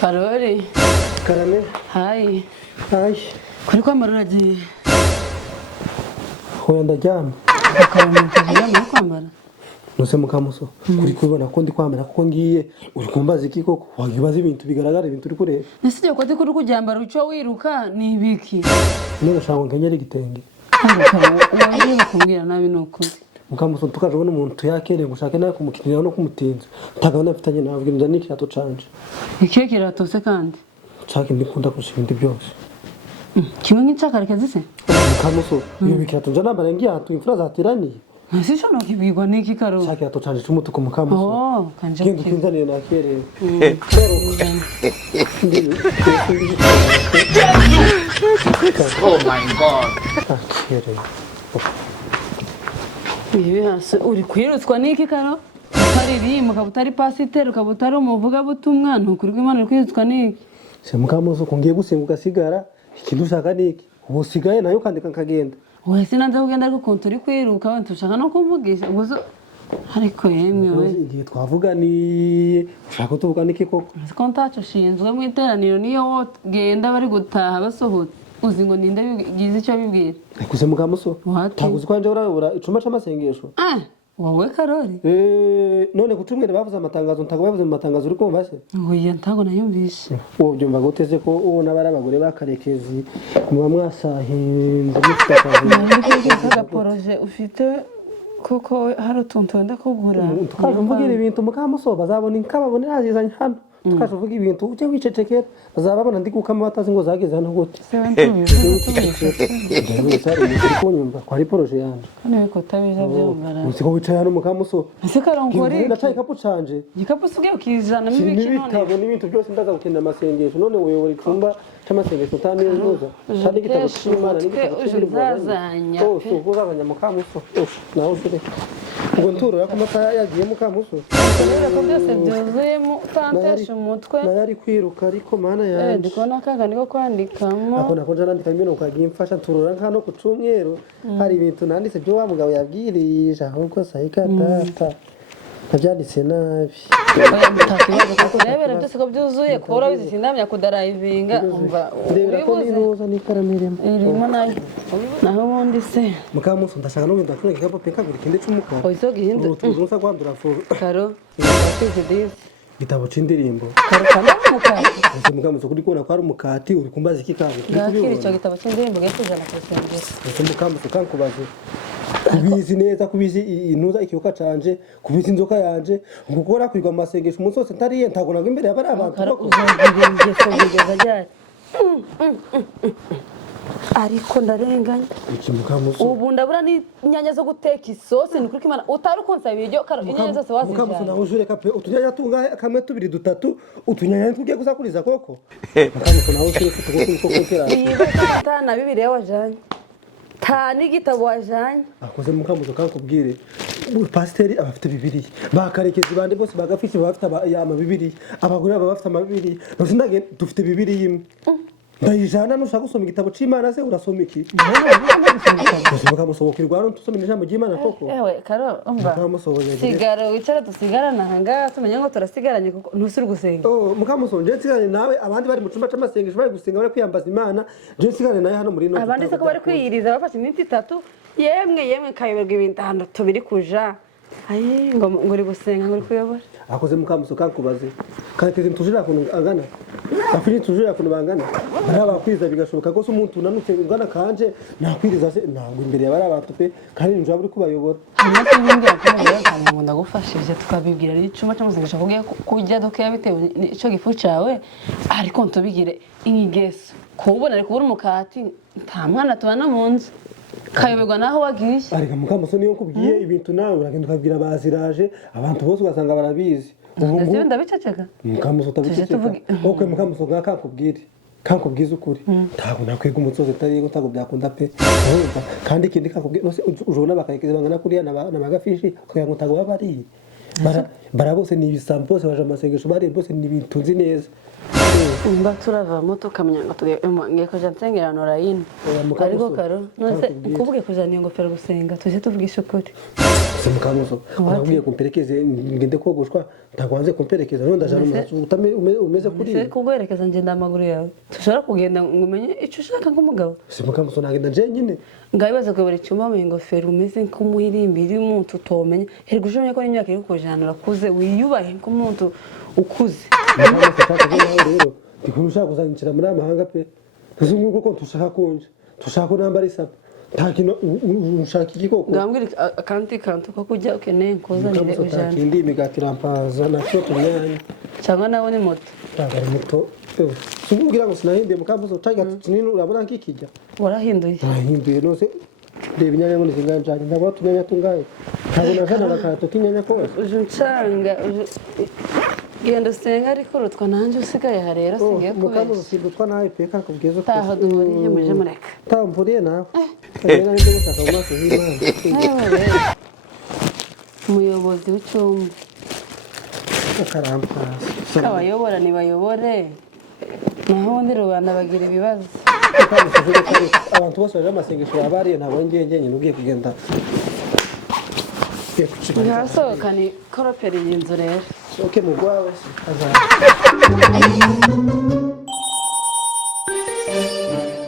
Karoli. Karame. Hi. Hi. Kuri kwa maruragiye. Hoya ndaryama. Karoli ntaryama kwambara. Nose Mukamuso. Kuri kubona ko ndi kwambara kuko ngiye uri kumbaza iki koko? Wagibaza ibintu bigaragara ibintu uri kureba. Nisiye ko ndi kujyambara uco wiruka ni ibiki. None shanga nkenyera igitenge. Uwaje bakumbwira nabi nuko. Mukamuso tukaje ubona umuntu yakeneye gushaka nawe kumukinira no kumutinza. Ntagabana afitanye nawe bwira ndani kirato canje. Ikihe kiratose kandi? Chake ndikunda kurusha ibindi byose. Kimwe nk'icakarekezi se? Mukamuso iyo bikirato nje nambara ngiye hatu imfura zateraniye. Nasisho no kibigwa niki Karoli? Chake kirato canje cy'umutuku Mukamuso. Oh, kanje. Genda ukinzaniye nakereye. Oh my god. Ibi hasi uri kwirutswa niki Karo? Utaririmba ukabutari pasiteri ukabutari umuvuga butumwa ntukuri kw'Imana kwirutswa niki? Se Mukamuso kungiye gusenga ugasigara ikintu ushaka niki? Ubu sigaye nayo kandika nkagenda. Wese nanze kugenda ariko konto uri kwiruka abantu ushaka no kuvugisha guzo ariko yemwe we igihe twavuganiye ushaka tuvuga niki koko? ko ntaco shinzwe mu iteraniro niyo wogenda bari gutaha basohotse uzi ngo ninde bigize icyo bibwira. Kuze Mukamuso What? taguzi kwanje urabura icuma c'amasengesho. Wowe Karoli? None kucumwere bavuze amatangazo ntago bavuze mu matangazo uri kumva se? Oya ntago nayumvishe. Uwo byumva guteze ko ubona bari abagore bakarekezi muba mwasahinze mufitakaje poroje ufite kuko hari utuntu wenda kugura. Tukaje mvugira ibintu Mukamuso bazabona inkababone yazizanye hano. Tukaje uvuga ibintu uje wicecekera bazababona ndi gukama batazi ngo zageze hano gute. Se wantubize. Kunyumva kwari poroje yanje. Kane ko tabiza byumvara. Usiko wicaye hano Mukamuso. Ese karongori. Ndacaye kapu canje. Gikapu sugiye ukizana mibiki none. Ibitabo n'ibintu byose ndaza gukenera amasengesho none wewe icumba c'amasengesho utaniyoza. Kandi igitabo c'Imana n'igitabo c'Imana. Oh, so uzabanya Mukamuso. Naho ufite. Ngo nturura ko mata yagiye Mukamuso. Kubera ko byose byuzuyemo utantesha umutwe. Nayari kwiruka ariko mana yanje. Ndikona akaga niko kwandikamo. Ako nako nandika ibintu ukagiye mfasha nturura nkano ku cumweru. Hari ibintu nanditse byo wa mugabo yabwirije ahubwo sayika data. Nabyanditse nabi. Oya mutakibazo kuko rebera byose ko byuzuye kubura bizindamya kudarayivinga umva. Ndebera ko niroza n'ikaramiremo. Irimo nayo. Naho ubundi se. Mukamuso ndashaka no ngenda kuri gikapo peka buri kindi cy'umukara. Oyizo gihinda. Utuzuza kwandura furu. Karo. Ndakwize disi. Bitabo c'indirimbo. Karo kana mukati. Ese Mukamuso kuri kubona ko ari umukati uri kumbaza iki kaje. Ndakiri cyo gitabo c'indirimbo gatujana kwesengera. Ese Mukamuso kankubaze. Kubizi neza kubizi inuza ikiyoka canje kubizi inzoka yanje ngukora kwirwa amasengesho umunsi wose ntariye ntago nago imbere y'abari abantu koko uzongera kugeza ryari ariko ndarenganya iki Mukamuso ubu ndabura ni inyanya zo guteka isosi ni kuri Imana utari konsaba ibiryo karo inyanya zose wazijana Mukamuso naho jure kape utunyanya tunga kamwe tubiri dutatu utunyanya tugiye gusakuriza koko Mukamuso naho jure koko kotera niba atana bibiri wajanye tani gitabo wajanye akoze Mukamuso kankubwire pasiteri abafite bibiri bakarekezi bande bose bagafite bafite ama bibiri abagore bafite amabibiri nose ndage dufite bibiri yimwe ndayijana nushaka gusoma igitabo c'Imana se urasoma iki Mukamuso kirwara tusoma ijambo ry'Imana koko ewe karo umva sigara wicara dusigarana hanga tumenye ngo turasigaranye kuko ntusuri gusenga Mukamuso nje nsigaranye nawe abandi bari mu cumba c'amasengesho bari gusenga bari kwiyambaza Imana nje nsigaranye nawe hano muri no abandi se ko bari kwiyiriza bafashe iminsi 3 yemwe kayoberwa ibintu hano tubiri kuja ayi ngo uri gusenga ngo uri kuyobora akoze Mukamuso kankubaze karekezi ntujira kuntu angana afiri tujira kuntu bangana baraba kwiza bigashoboka ko umuntu unanutse ungana kanje nakwiriza se ntabwo imbere y'abari abantu pe kandi nje aburi kubayobora natwe ngiye kumenya ngo ndagufashije tukabibwira ari icuma cy'amasengesho kugiye kujya doke bitewe ico gifu cawe ariko ntubigire inyigeso kubona ari kubura umukati nta mwana tubana mu nzu kayoberwa naho wagiye ariko Mukamuso niyo kubwiye ibintu nawe uragenda ukabwira baziraje abantu bose ugasanga barabizi ubu ndabiceceka Mukamuso tabiceceka okay Mukamuso kankubwiza ukuri ntago nakwega umusozi tari ntago byakunda pe kandi ikindi kankubwiye nose ujona bakayekeza bangana kuriya nabagafishi kugira ngo ntago babari bara bose ni ibisambo bose baje amasengesho bari bose ni bitunzi neza umba turava moto kamenya ngo tugiye kuja nsengera norayini ariko karo nose ukuvuge kujana iyo ngofero gusenga tuje tuvugisha ukuri se mukamuso urabwiye kumperekeze ngende kogoshwa ntagwanze kumperekeza none ndajana umeze kuri se kuguherekeza ngenda amaguru yawe tushobora kugenda ngo umenye icyo ushaka nk'umugabo se mukamuso nagenda nje nyine ngabibaza ko buri cyuma mu ingofero umeze nk'umuhirimbiri umuntu utomenya herwa ujumye ko n'imyaka iri kujana urakuze wiyubahe nk'umuntu ukuze rero ndikurusha kuzanyikira muri amahanga pe ntuzunguko ko tushaka kunje tushaka nambara isapa nta kintu ushaka igikoko ngambwira akanti kantu ko kujya ukeneye kuzanire ujana indi imigati rampaza na cyo tunyanya cyangwa nawe ni moto tagara moto sububwira ngo sinahinde mukambuzo taga tunini urabona nkikijya warahinduye nahinduye nose reba inyanya ngo zinganje ndabona tunyanya tungaye ntabona kana bakato kinyanya ko uje ncanga genda usenga ariko rutwa nanje usigaye harera singiye kubera mukambuzo sindutwa nawe peka kubwiza taho duhuriye muje mureka tamburiye nawe kagera ndi gushaka umwaka w'Imana umuyobozi w'icyumba akarampasa abayobora nibayobore naho ubundi rubanda bagira ibibazo abantu bose baje amasengesho babariye ntabwo ngiye nyine ugiye kugenda ntasohoka ni koropera iyi nzu rero okay mugwawe azaza